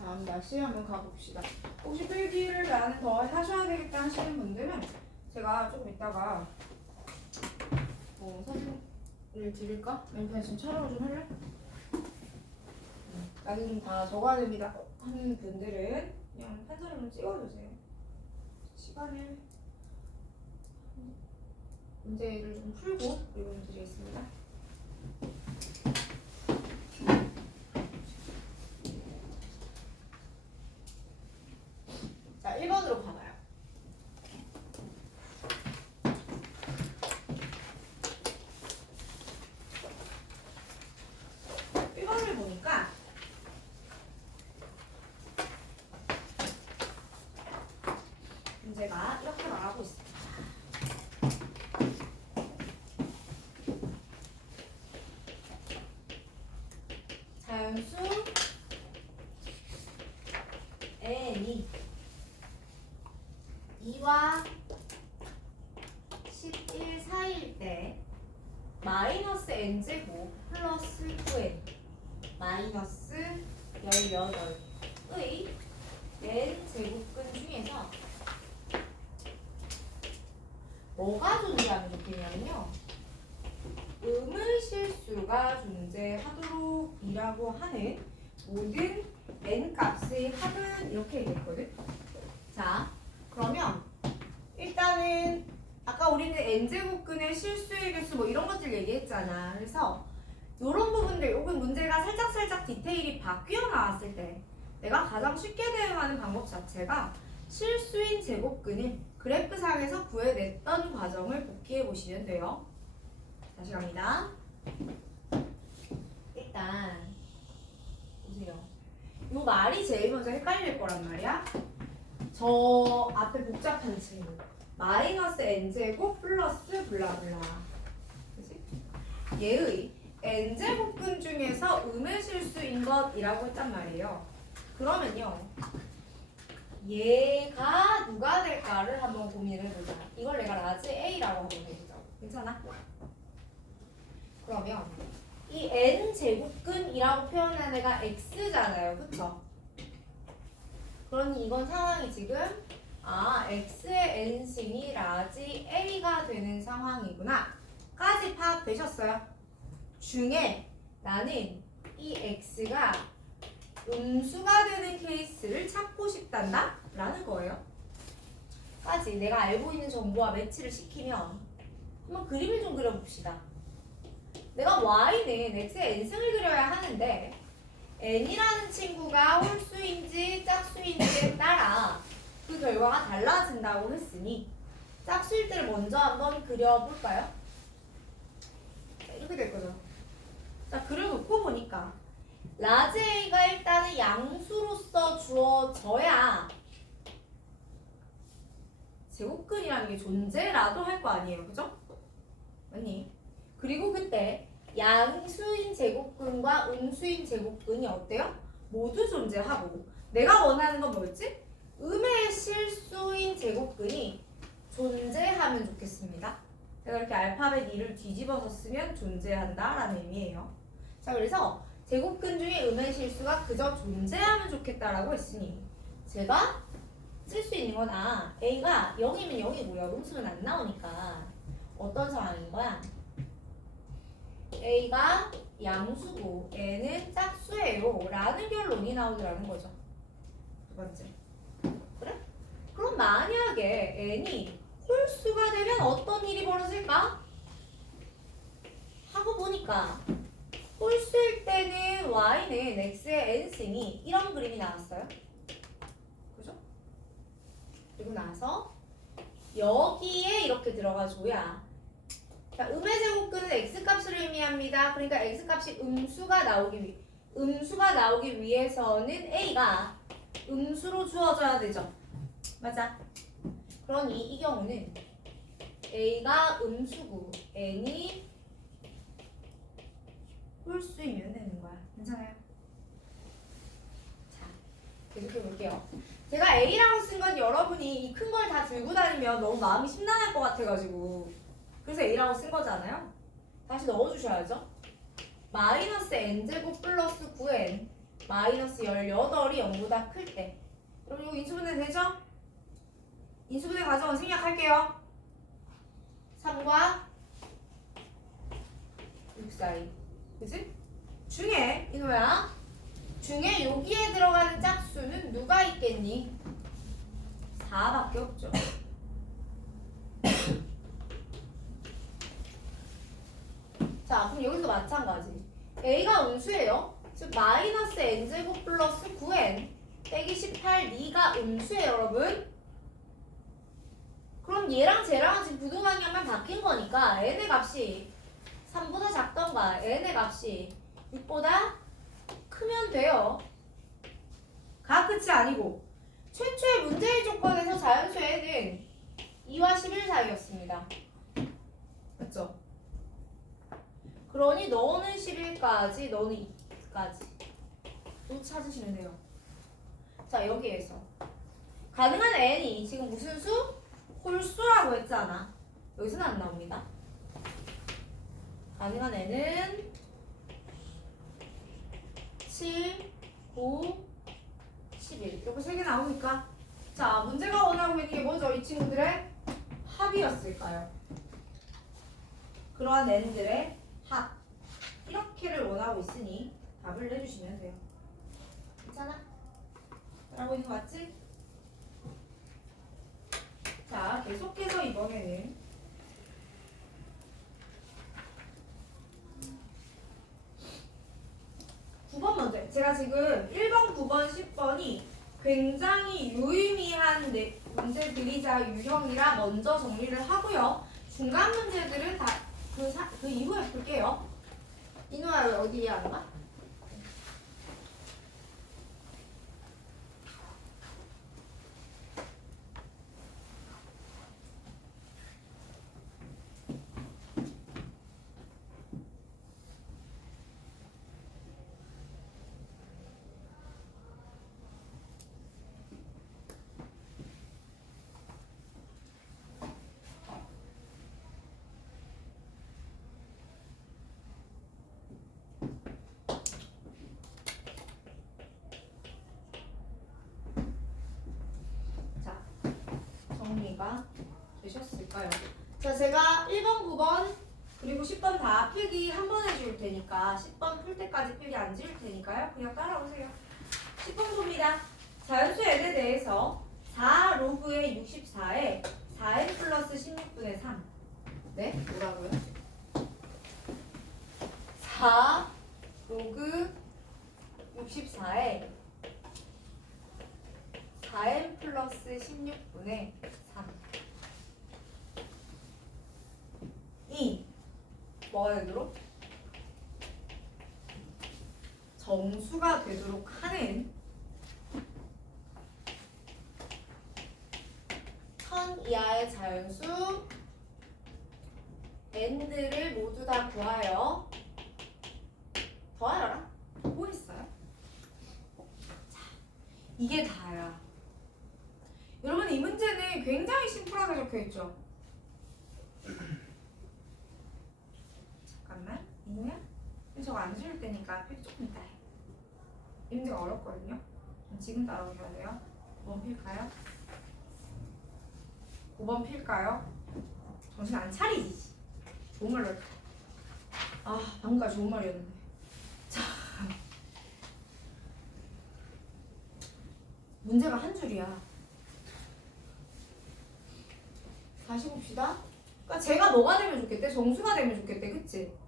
다음 다시 한번 가봅시다. 혹시 필기를 나는 더 하셔야 되겠다 하시는 분들은 제가 조금 이따가 어, 사진을 드릴까? 멘트에 지금 촬영을 좀 할래? 음, 나는 다 적어야 됩니다 하는 분들은 그냥 판사름을 찍어주세요. 시간을 문제를 좀 풀고 그리고 드리겠습니다. 자, 1번으로 가봐요. 일번을 보니까 문제가 이렇게 말하고 있습니다. 자연수 n이 2와 11 사이일 때 마이너스 n제곱 플러스 9n 마이너스 18의 n 제곱근 중에서 뭐가 존재하는 느낌이냐면요 음의 실수가 존재하도록 이라고 하는 모든 n 값의 합은 이렇게 얘기했거든 자 그러면 일단은 아까 우리는 n제곱근의 실수의 개수 뭐 이런 것들 얘기했잖아. 그래서 이런 부분들 혹은 문제가 살짝살짝 디테일이 바뀌어 나왔을 때 내가 가장 쉽게 대응하는 방법 자체가 실수인 제곱근을 그래프상에서 구해냈던 과정을 복기해 보시면 돼요. 다시 갑니다. 일단 보세요. 이 말이 제일 먼저 헷갈릴 거란 말이야. 저 앞에 복잡한 친구 마이너스 n제곱 플러스 블라블라 그지? 얘의 n제곱근 중에서 음의 실수인 것이라고 했단 말이에요 그러면요 얘가 누가 될까를 한번 고민을 해보자 이걸 내가 라지 A라고 한번 해보자 괜찮아? 그러면 이 n제곱근이라고 표현한 애가 x잖아요 그쵸? 그러니 이건 상황이 지금 아 x의 n승이 라지 a가 되는 상황이구나 까지 파악되셨어요? 중에 나는 이 x가 음수가 되는 케이스를 찾고 싶단다 라는 거예요 까지 내가 알고 있는 정보와 매치를 시키면 한번 그림을 좀 그려봅시다 내가 y는 x의 n승을 그려야 하는데 n이라는 친구가 홀수인지 짝수인지에 따라 그 결과가 달라진다고 했으니 짝수일 때를 먼저 한번 그려볼까요? 자, 이렇게 될 거죠. 자, 그려놓고 보니까 라지 A가 일단은 양수로서 주어져야 제곱근이라는 게 존재라도 할 거 아니에요. 그죠? 맞니? 그리고 그때 양수인 제곱근과 음수인 제곱근이 어때요? 모두 존재하고 내가 원하는 건 뭐였지? 음의 실수인 제곱근이 존재하면 좋겠습니다. 제가 이렇게 알파벳 2를 뒤집어서 쓰면 존재한다라는 의미예요. 자, 그래서 제곱근 중에 음의 실수가 그저 존재하면 좋겠다라고 했으니 제가 쓸 수 있는 건 아, A가 0이면 0이고요. 음수는 안 나오니까 어떤 상황인 거야? A가 양수고 N은 짝수예요 라는 결론이 나오더라는 거죠. 두 번째. 그래? 그럼 만약에 n이 홀수가 되면 어떤 일이 벌어질까? 하고 보니까 홀수일 때는 y는 x의 n승이 이런 그림이 나왔어요. 그죠? 그리고 나서 여기에 이렇게 들어가 줘야 자, 음의 제곱근은 x값을 의미합니다. 그러니까 x값이 음수가 나오기 위 음수가 나오기 위해서는 a가 음수로 주어져야 되죠. 맞아. 그러니 이 경우는 A가 음수고 N이 홀수이면 되는 거야. 괜찮아요? 자, 계속해 볼게요. 제가 A라고 쓴 건 여러분이 이 큰 걸 다 들고 다니면 너무 마음이 심란할 것 같아가지고 그래서 A라고 쓴 거잖아요. 다시 넣어주셔야죠. 마이너스 n제곱 플러스 9n 마이너스 18이 0보다 클 때. 여러분 이거 인수분해 되죠? 인수분해 과정은 생략할게요. 3과 6 사이. 그지? 중에 이노야. 중에 여기에 들어가는 짝수는 누가 있겠니? 4밖에 없죠. 자, 그럼 여기서 마찬가지. A가 음수예요. 즉 마이너스 n제곱 플러스 9n 빼기 18 2가 음수예요, 여러분. 그럼 얘랑 쟤랑은 지금 부동항이만 바뀐 거니까 n의 값이 3보다 작던가 n의 값이 6보다 크면 돼요. 가 끝이 아니고 최초의 문제의 조건에서 자연수 n은 2와 11 사이였습니다. 맞죠? 그러니 너는 11까지, 너는 2까지. 또 찾으시면 돼요. 자, 여기에서. 가능한 n이 지금 무슨 수? 홀수라고 했잖아. 여기서는 안 나옵니다. 가능한 n은 7, 9, 11. 이렇게 세 개 나오니까. 자, 문제가 원하고 있는 게 뭐죠? 이 친구들의 합이었을까요? 그러한 n들의 합. 이렇게를 원하고 있으니 답을 내주시면 돼요. 괜찮아? 라고 있는 거 맞지? 자, 계속해서 이번에는 구번 먼저. 제가 지금 1번, 9번, 10번이 굉장히 유의미한 네- 문제들이자 유형이라 먼저 정리를 하고요. 중간 문제들은 다 그 그 이후에 볼게요. 이누야 어디 이해하는 거야? 자, 정리가 되셨을까요? 자, 제가 1번, 9번, 그리고 10번 다 필기 한 번 해줄 테니까 10번 풀 때까지 필기 안 지울 테니까요. 그냥 따라오세요. 10번 봅니다. 자연수 n에 대해서 4 로그의 64에 4n 플러스 16분의 3. 네? 뭐라고요? 4 로그 64에 4n 플러스 16분의 3. 이 뭐가 되도록? 정수가 되도록 하는 선 이하의 자연수 n들을 모두 다 구하여 더하여라. 뭐 있어요? 자, 이게 다야. 여러분 이 문제는 굉장히 심플하게 적혀 있죠. 잠깐만 이누야 저거 안 지울 때니까 필기 조금 이따 해. 이 문제가 어렵거든요. 지금 따라오셔야 돼요. 5번 필까요? 5번 필까요? 정신 안 차리지. 좋은 말로 할까? 아 방금까지 좋은 말이었는데. 자 문제가 한 줄이야. 다시 봅시다. 그러니까 제가 뭐가 되면 좋겠대? 정수가 되면 좋겠대, 그치?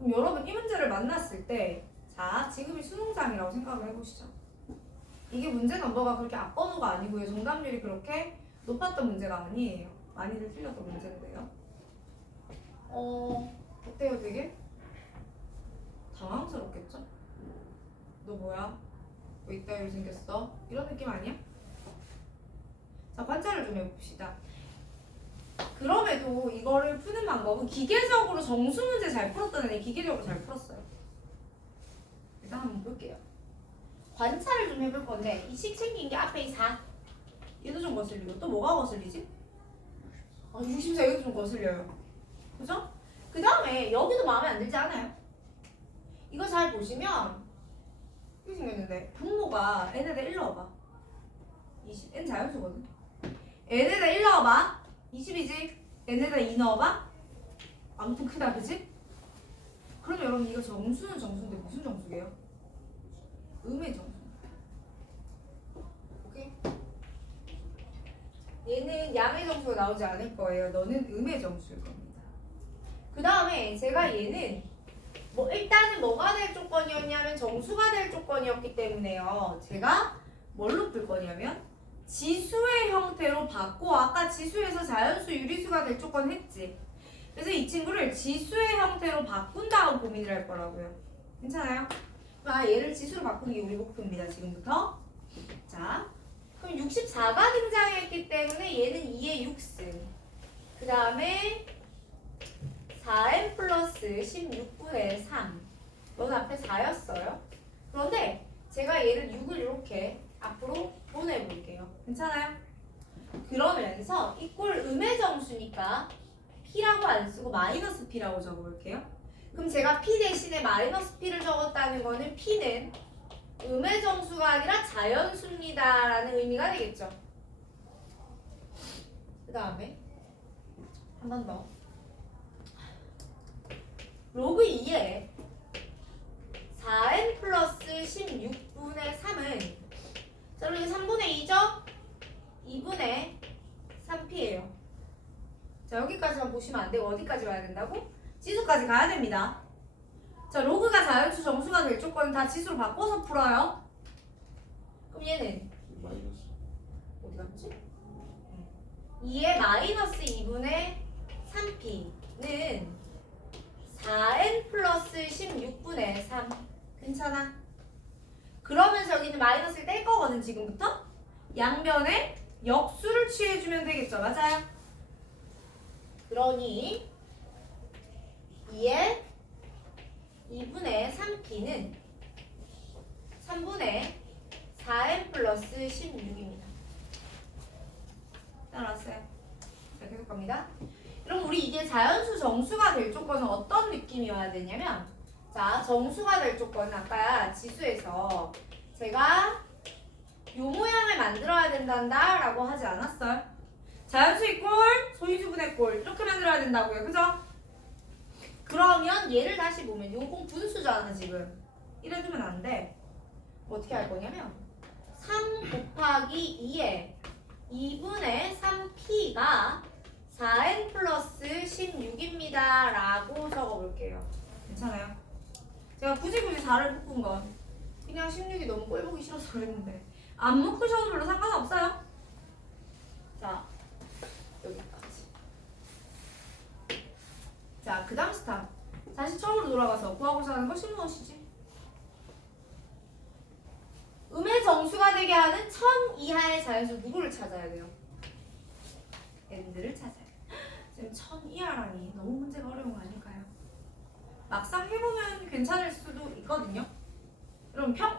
그럼 여러분 이 문제를 만났을 때, 자 지금이 수능장이라고 생각을 해보시죠. 이게 문제 넘버가 그렇게 앞번호가 아니고요, 정답률이 그렇게 높았던 문제가 아니에요. 많이들 틀렸던 문제인데요. 어 어때요, 되게? 당황스럽겠죠? 너 뭐야? 왜 이따위로 생겼어? 이런 느낌 아니야? 자 관찰을 좀 해봅시다. 그럼에도 이거를 푸는 방법은 기계적으로 정수 문제 잘 풀었던 애는 기계적으로 잘 풀었어요. 일단 한번 볼게요. 관찰을 좀 해볼 건데 이 식 생긴 게 앞에 이 4. 얘도 좀 거슬리고 또 뭐가 거슬리지? 아 64, 이것도 좀 거슬려요. 그죠? 그 다음에 여기도 마음에 안 들지 않아요? 이거 잘 보시면 어떻게 생겼는데 분모가 n에다 1 넣어봐 20 n 자연수거든 n에다 1 넣어봐 20이지 n에다 2 넣어봐 아무튼 크다 그지? 그럼 여러분 이거 정수는 정수인데 무슨 정수예요? 음의 정수 오케이? 얘는 양의 정수가 나오지 않을 거예요 너는 음의 정수일 겁니다 그 다음에 제가 얘는 뭐 일단은 뭐가 될 조건이었냐면 정수가 될 조건이었기 때문에요. 제가 뭘로 풀 거냐면 지수의 형태로 바꿔 아까 지수에서 자연수 유리수가 될 조건 했지. 그래서 이 친구를 지수의 형태로 바꾼 다음 고민을 할 거라고요. 괜찮아요? 아 얘를 지수로 바꾸는 게 우리 목표입니다. 지금부터. 자, 그럼 64가 등장했기 때문에 얘는 2의 6승. 그 다음에 4n 플러스 16분의 3. 넌 앞에 4였어요. 그런데 제가 얘를 6을 이렇게 앞으로 보내볼게요. 괜찮아요? 그러면서 이 꼴 음의 정수니까 p라고 안 쓰고 마이너스 p라고 적어볼게요. 그럼 제가 p 대신에 마이너스 p를 적었다는 거는 p는 음의 정수가 아니라 자연수입니다 라는 의미가 되겠죠. 그 다음에 한 번 더. 로그 2에 4n 플러스 16분의 3은 자 그럼 이게 3분의 2죠? 2분의 3p예요. 자 여기까지만 보시면 안 되고 어디까지 와야 된다고? 지수까지 가야 됩니다. 자 로그가 자연수 정수가 될 조건은 다 지수로 바꿔서 풀어요. 그럼 얘는 마이너스 어디 갔지? 2의 마이너스 2분의 3p는 4n 플러스 16분의 3 괜찮아? 그러면서 여기는 마이너스를 뗄 거거든 지금부터. 양변에 역수를 취해주면 되겠죠 맞아요? 그러니 2의 2분의 3p는 3분의 4n 플러스 16입니다. 따라왔어요. 자 계속 갑니다. 그럼 우리 이제 자연수 정수가 될 조건은 어떤 느낌이 와야 되냐면 자 정수가 될 조건은 아까 지수에서 제가 요 모양을 만들어야 된단다 라고 하지 않았어요? 자연수의 꼴, 소인수분의 꼴 이렇게 만들어야 된다고요 그죠? 그러면 얘를 다시 보면 요건 분수잖아 지금 이래 두면 안 돼 어떻게 할 거냐면 3 곱하기 2에 2분의 3p가 4n 플러스 16입니다. 라고 적어볼게요. 괜찮아요? 제가 굳이 굳이 4를 묶은 건 그냥 16이 너무 꼴 보기 싫어서 그랬는데 안 묶으셔도 별로 상관없어요. 자, 여기까지. 자, 그 다음 스탑. 다시 처음으로 돌아가서 구하고자 하는 것이 무엇이지? 음의 정수가 되게 하는 천 이하의 자연수 누구를 찾아야 돼요? n들을 찾아야 돼요. 지금 천 이하라니 너무 문제가 어려운 거 아닐까요? 막상 해보면 괜찮을 수도 있거든요. 여러분 평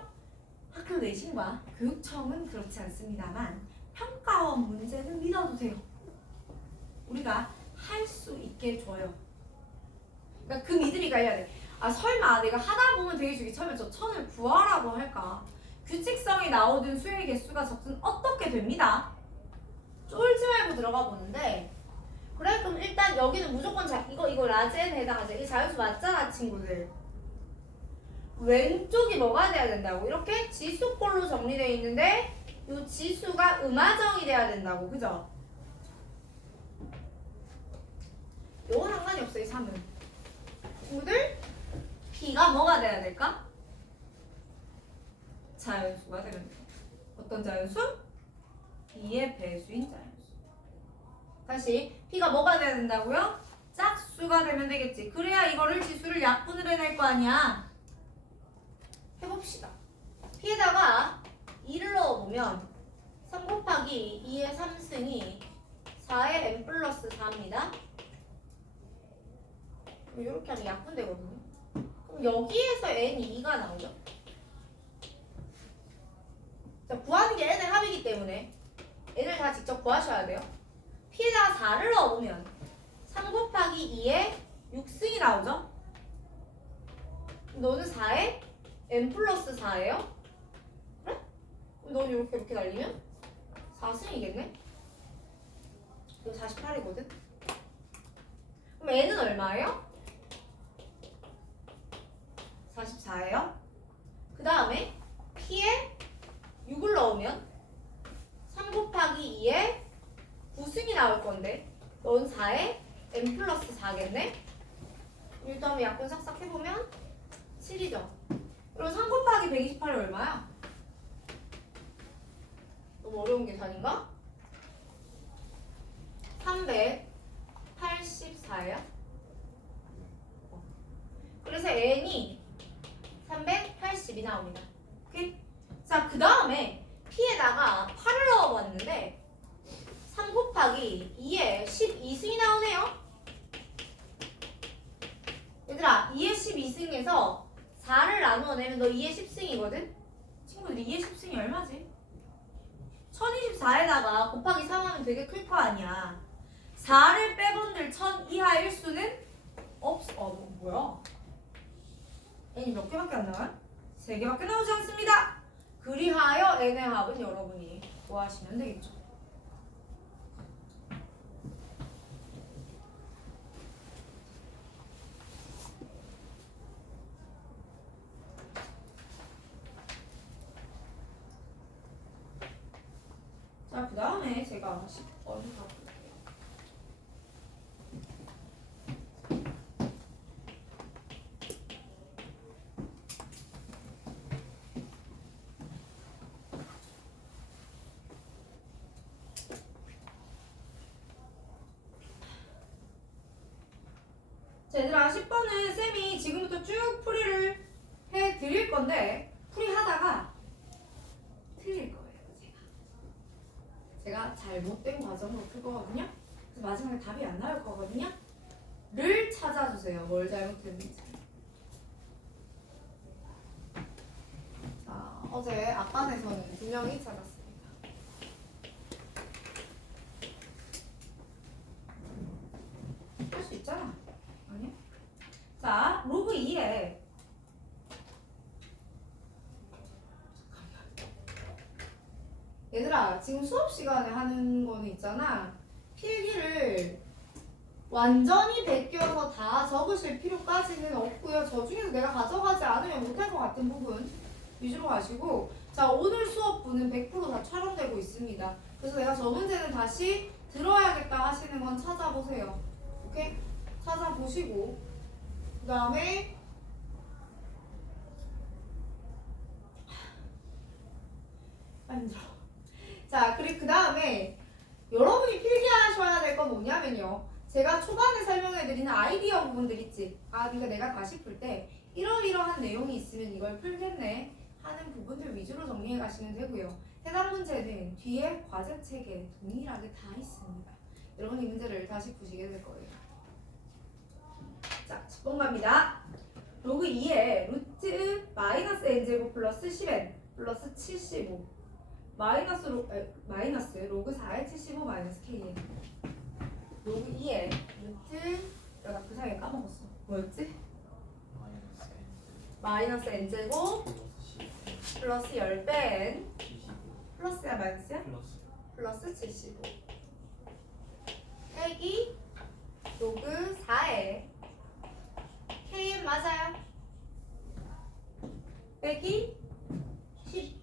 학교 내신과 교육청은 그렇지 않습니다만 평가원 문제는 믿어도 돼요. 우리가 할 수 있게 줘요. 그러니까 그 믿음이 가야 돼. 아 설마 내가 하다 보면 되게 주기 처음에 저 천을 구하라고 할까? 규칙성이 나오든 수의 개수가 적든 어떻게 됩니다. 쫄지 말고 들어가 보는데 그래 그럼 일단 여기는 무조건 자 이거 이거 라젠에 해당하죠. 이 자연수 맞잖아 친구들. 왼쪽이 뭐가 돼야 된다고? 이렇게 지수꼴로 정리되어 있는데 이 지수가 음화정이 돼야 된다고 그죠? 요건 상관이 없어 이 3은 친구들 P가 뭐가 돼야 될까? 자연수가 돼. 어떤 자연수? B의 배수인 자연수. 다시 P가 뭐가 돼야 된다고요? 짝수가 되면 되겠지. 그래야 이거를 지수를 약분을 해낼 거 아니야. 해봅시다. P에다가 2를 넣어보면 3 곱하기 2의 3승이 4의 n 플러스 4입니다. 이렇게 하면 약분되거든요. 그럼 여기에서 n이 2가 나오죠? 자, 구하는 게 n의 합이기 때문에 n을 다 직접 구하셔야 돼요. P에다가 4를 넣어보면 3 곱하기 2에 6승이 나오죠? 너는 4에 n 플러스 4예요? 넌 이렇게 이렇게 날리면 4승이겠네? 이거 48이거든? 그럼 n은 얼마예요? 44예요? 그 다음에 p에 6을 넣으면 3 곱하기 2에 9승이 나올 건데 넌 4에 n 플러스 4겠네? 일단 한번 약분 싹싹 해보면 7이죠. 그리고 3 곱하기 128이 얼마야? 너무 어려운 계산인가? 384예요? 그래서 n이 380이 나옵니다. 오케이? 자, 그 다음에 p에다가 8을 넣어봤는데 3 곱하기 2에 12승이 나오네요. 얘들아, 2의 12승에서 4를 나누어내면 너 2의 10승이거든? 친구들 2의 10승이 얼마지? 1024에다가 곱하기 3하면 되게 클 거 아니야. 4를 빼본들 1000 이하일 수는 없어. 어, 뭐, 뭐야? n이 몇 개밖에 안 나와요? 3개밖에 나오지 않습니다. 그리하여 n의 합은 여러분이 구하시면 되겠죠. 그 다음에 제가 10번 가볼게요. 자, 얘들아, 10번은 쌤이 지금부터 쭉 풀이를 해 드릴 건데, 풀이하다가 틀릴 거예요, 제가. 제가 잘못된 과정으로 풀 거거든요. 그래서 마지막에 답이 안 나올 거거든요. 를 찾아주세요. 뭘 잘못했는지. 자, 어제 앞반에서는 두 명이 찾았습니다. 할 수 있잖아. 아니야? 자, 로그 2에 얘들아 지금 수업 시간에 하는 거는 있잖아. 필기를 완전히 베껴서 다 적으실 필요까지는 없고요. 저 중에서 내가 가져가지 않으면 못할 것 같은 부분 위주로 가시고. 자 오늘 수업분은 100%다 촬영되고 있습니다. 그래서 내가 저 문제는 다시 들어야겠다 하시는 건 찾아보세요. 오케이? 찾아보시고. 그 다음에 안 들어 자, 그리고 그 다음에 여러분이 필기하셔야 될 건 뭐냐면요. 제가 초반에 설명해드리는 아이디어 부분들 있지. 아, 그러니까 내가 다시 풀 때 이러이러한 내용이 있으면 이걸 풀겠네 하는 부분들 위주로 정리해 가시면 되고요. 해당 문제는 뒤에 과제 책에 동일하게 다 있습니다. 여러분 이 문제를 다시 보시게 될 거예요. 자, 10번 갑니다. 로그 2에 루트 마이너스 n제곱 플러스 10n 플러스 75 마이너스 로, 에, 마이너스 로그 4에 75 마이너스 kn 로그 2에 루트 내가 그 사이에 까먹었어 뭐였지? 마이너스 n제곱 플러스 10배 n 플러스야 마이너스야? 플러스 75 빼기 로그 4에 kn 맞아요? 빼기 10 70.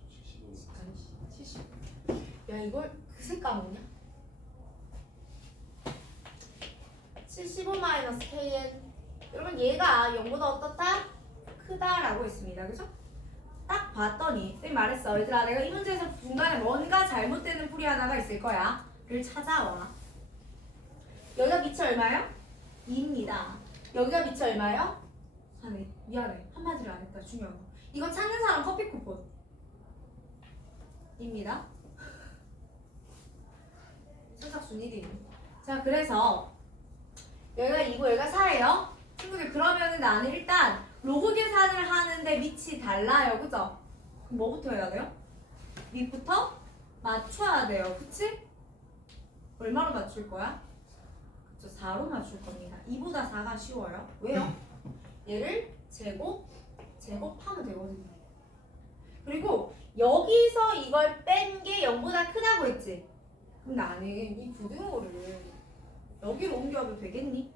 야 이걸 그새 까먹냐? 75 마이너스 kn 여러분 얘가 0보다 어떻다? 크다라고 했습니다. 그죠? 딱 봤더니 쌤이 말했어 얘들아 내가 이 문제에서 중간에 뭔가 잘못되는 풀이 하나가 있을 거야 를 찾아와 여기가 밑이 얼마요? 2입니다 여기가 밑이 얼마요? 4네 미안해 한마디를 안 했다 중요한 거 이거 찾는 사람 커피 쿠폰 입니다. 선착순 1위. 자, 그래서 여기가 2고 여기가 4예요. 친구들 그러면은 나는 일단 로그 계산을 하는데 밑이 달라요. 그죠? 그럼 뭐부터 해야 돼요? 밑부터 맞춰야 돼요. 그치? 얼마로 맞출 거야? 그쵸, 4로 맞출 겁니다. 2보다 4가 쉬워요. 왜요? 얘를 제곱, 제곱하면 되거든요. 그리고 여기서 이걸 뺀 게 0보다 크다고 했지? 그럼 나는 이 부등호를 여기로 옮겨도 되겠니?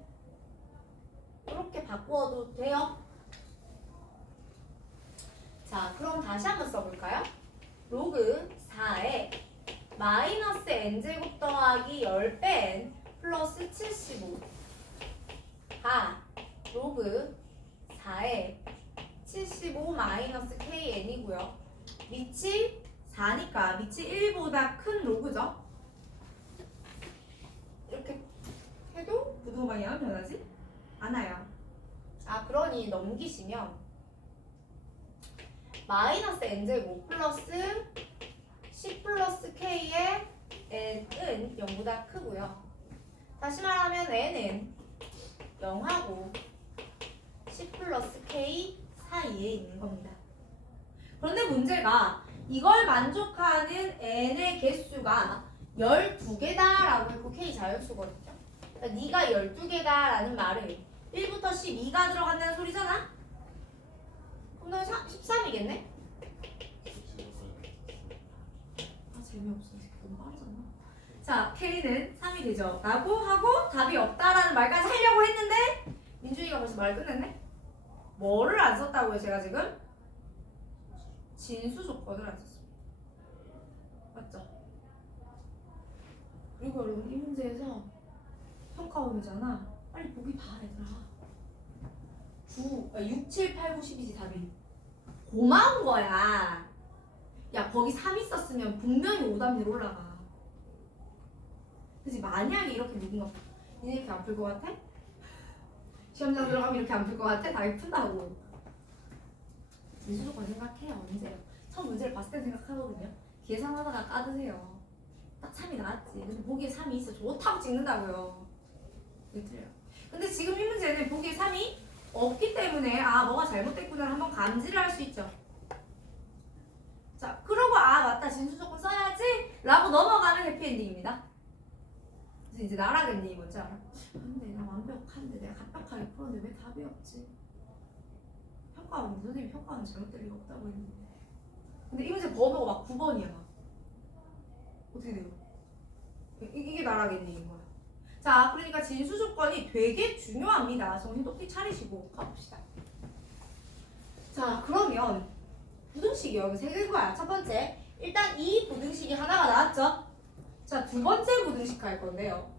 이렇게 바꾸어도 돼요? 자, 그럼 다시 한번 써볼까요? 로그 4에 마이너스 n제곱 더하기 10뺀 플러스 75가 로그 4에 75 마이너스 kn이고요. 밑이 4니까 밑이 1보다 큰 로그죠? 이렇게 해도 부등호 방향은 변하지 않아요. 아 그러니 넘기시면 마이너스 n제곱 플러스 10 플러스 k의 n은 0보다 크고요. 다시 말하면 n은 0하고 10 플러스 k 사이에 있는 겁니다. 그런데 문제가 이걸 만족하는 n의 개수가 12개다라고 했고 k 자연수거든요. 그러니까 네가 12개다라는 말은 1부터 12가 들어간다는 소리잖아? 그럼 너 13이겠네? 아 재미없어. 너무 빠르잖아. 자, K는 3이 되죠. 라고 하고 답이 없다라는 말까지 하려고 했는데 민준이가 벌써 말 끝냈네? 뭐를 안 썼다고요, 제가 지금? 진수 조건을 안 썼습니다. 맞죠? 그리고 여러분 이 문제에서 평가원이잖아. 빨리 보기 봐, 얘들아. 9, 6, 7, 8, 9, 10이지 답이. 고마운 거야. 야, 거기 3 있었으면 분명히 오답률 올라가. 그지 만약에 이렇게 거, 니네 이렇게 안풀것 같아? 시험장 들어가면 이렇게 안풀것 같아? 답이 푼다고. 진수조건 생각해요, 언제요? 처음 문제를 봤을 때 생각하거든요. 계산하다가 까드세요. 딱 3이 나왔지. 근데 보기에 3이 있어. 좋다고 찍는다고요. 왜? 근데 지금 이 문제는 보기에 3이 없기 때문에 아 뭐가 잘못됐구나 한번 감지를 할 수 있죠. 자 그러고 아 맞다 진수 조건 써야지 라고 넘어가는 해피엔딩입니다. 그래서 이제 나라겠니 뭔지 알아? 근데 나 완벽한데 내가 갑박하게 풀었는데 왜 답이 없지? 평가원 선생님 평가원 잘못될 리가 없다고 했는데 근데 이 문제 번호가 막 9번이야 막 어떻게 돼요? 이, 이게 나라겠니 거야. 자, 그러니까 진수 조건이 되게 중요합니다. 정신 똑띠 차리시고 가봅시다. 자, 그러면 부등식이 여기 세 개일 거야. 첫 번째, 일단 이 부등식이 하나가 나왔죠? 자, 두 번째 부등식 할 건데요.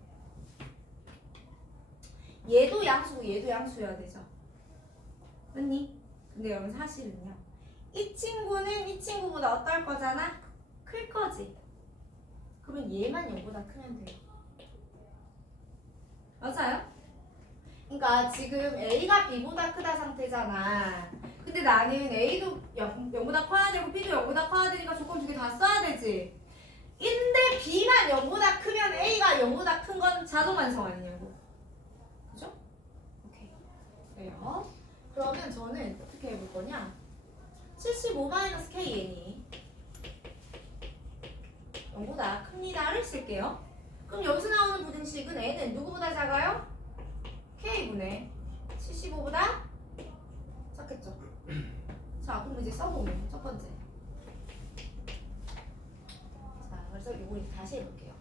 얘도 양수고 얘도 양수여야 되죠. 맞니? 근데 여러분 사실은요. 이 친구는 이 친구보다 어떨 거잖아? 클 거지. 그러면 얘만 0보다 크면 돼요. 맞아요? 그러니까 지금 A가 B보다 크다 상태잖아. 근데 나는 A도 0, 0보다 커야 되고 B도 0보다 커야 되니까 조건 두 개 다 써야 되지. 근데 B만 0보다 크면 A가 0보다 큰 건 자동 완성 아니냐고. 그죠? 오케이. 그래요. 그러면 저는 어떻게 해볼 거냐? 75-KN이 0보다 큽니다를 쓸게요. 그럼 여기서 나오는 부등식은 n은 누구보다 작아요? k분의 75보다 작겠죠. 자, 그럼 이제 써보면 첫 번째. 자, 그래서 이제 다시 해볼게요.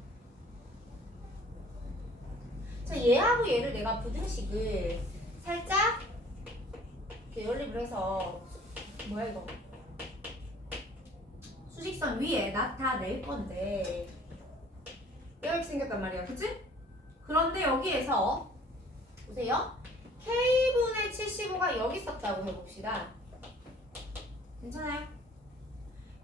자, 얘하고 얘를 내가 부등식을 살짝 이렇게 연립을 해서 뭐야 이거? 수직선 위에 나타낼 건데 이렇게 생겼단 말이야, 그치? 그런데 여기에서 보세요. K분의 75가 여기 있었다고 해봅시다. 괜찮아요?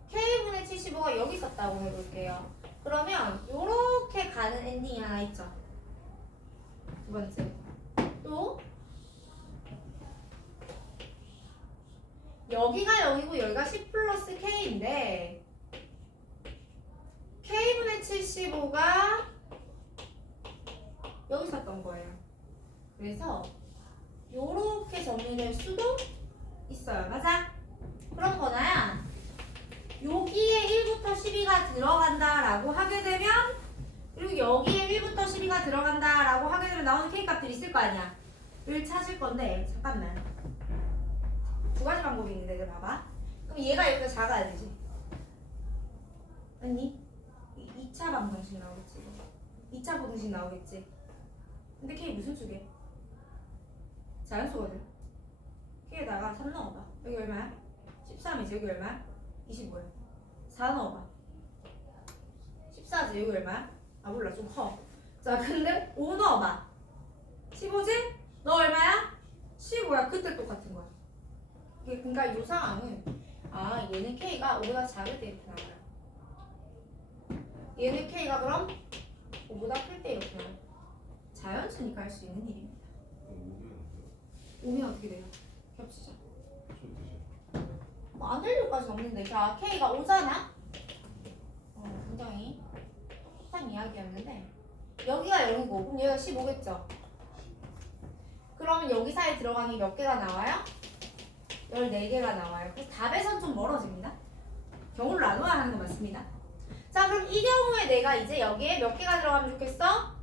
K분의 75가 여기 있었다고 해볼게요. 그러면 이렇게 가는 엔딩이 하나 있죠. 두 번째. 또 여기가 여기고 여기가 10 플러스 K인데 K분의 75가 여기 있었던 거예요. 그래서 요렇게 정리될 수도 있어요. 맞아? 그런 거나야 여기에 1부터 12가 들어간다라고 하게 되면 그리고 여기에 1부터 12가 들어간다라고 하게 되면 나오는 K 값들이 있을 거 아니야. 를 찾을 건데 잠깐만 두 가지 방법이 있는데 봐봐. 그럼 얘가 여기가 작아야 되지. 아니 2차 방정식 나오겠지 이거 2차 방정식 나오겠지 근데 K 무슨 수게? 자연수거든 K에다가 3 넣어봐 여기 얼마야? 13이지 여기 얼마야? 25야 4 넣어봐 14지 여기 얼마야? 아 몰라 좀 커 자 근데 5 넣어봐 15지? 너 얼마야? 15야 그때 똑같은 거야 그러니까 이 상황은 아 얘는 K가 5보다 작을 때 이렇게 나와요 얘는 K가 그럼 5보다 클 때 이렇게 나와요. 자연수니까 할 수 있는 일입니다. 오면 어떻게 돼요? 겹치죠? 뭐 안 되려고까지는 없는데. 자 K가 5잖아? 어 굉장히 똑똑한 이야기였는데 여기가 0이고 그럼 얘가 15겠죠? 그러면 여기 사이에 들어가는 게 몇 개가 나와요? 14개가 나와요. 그래서 답에선 좀 멀어집니다. 경우를 나눠야 하는 거 맞습니다 자 그럼 이 경우에 내가 이제 여기에 몇 개가 들어가면 좋겠어?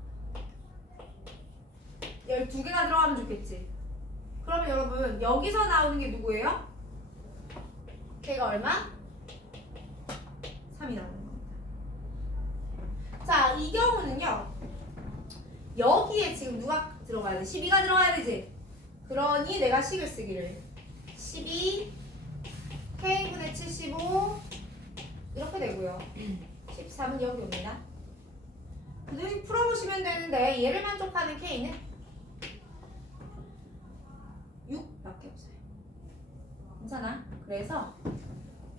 12개가 들어가면 좋겠지 그러면 여러분 여기서 나오는 게 누구예요? 걔가 얼마? 3이 나오는 겁니다. 자, 이 경우는요. 여기에 지금 누가 들어가야 돼? 12가 들어가야 되지? 그러니 내가 식을 쓰기를 12 K분의 75 이렇게 되고요. 13은 여기 옵니다. 그대로 풀어보시면 되는데 얘를 만족하는 K는 6밖에 없어요. 괜찮아? 그래서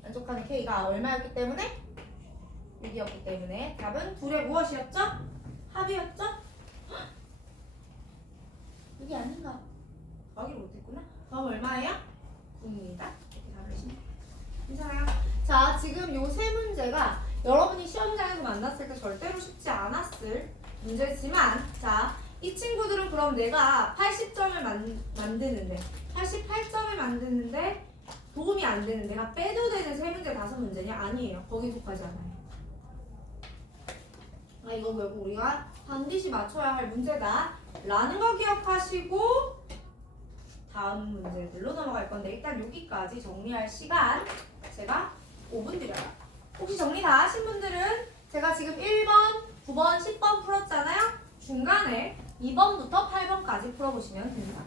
만족하는 K가 얼마였기 때문에 6이었기 때문에 답은 둘의 무엇이었죠? 합이었죠? 헉! 이게 아닌가? 확인 못했구나. 그럼 얼마예요? 9입니다. 이렇게 답을 하시면. 괜찮아요? 자, 지금 요 세 문제가 여러분이 시험장에서 만났을 때 절대로 쉽지 않았을 문제지만 자, 이 친구들은 그럼 내가 80점을 만, 만드는데 88점을 만드는데 도움이 안 되는 내가 빼도 되는 세 문제 다섯 문제냐? 아니에요. 거기 속하지 않아요. 아 이거 결국 우리가 반드시 맞춰야 할 문제다 라는 거 기억하시고 다음 문제들로 넘어갈 건데 일단 여기까지 정리할 시간 제가 5분 드려요. 혹시 정리 다 하신 분들은 제가 지금 1번, 9번, 10번 풀었잖아요. 중간에 2번부터 8번까지 풀어보시면 됩니다.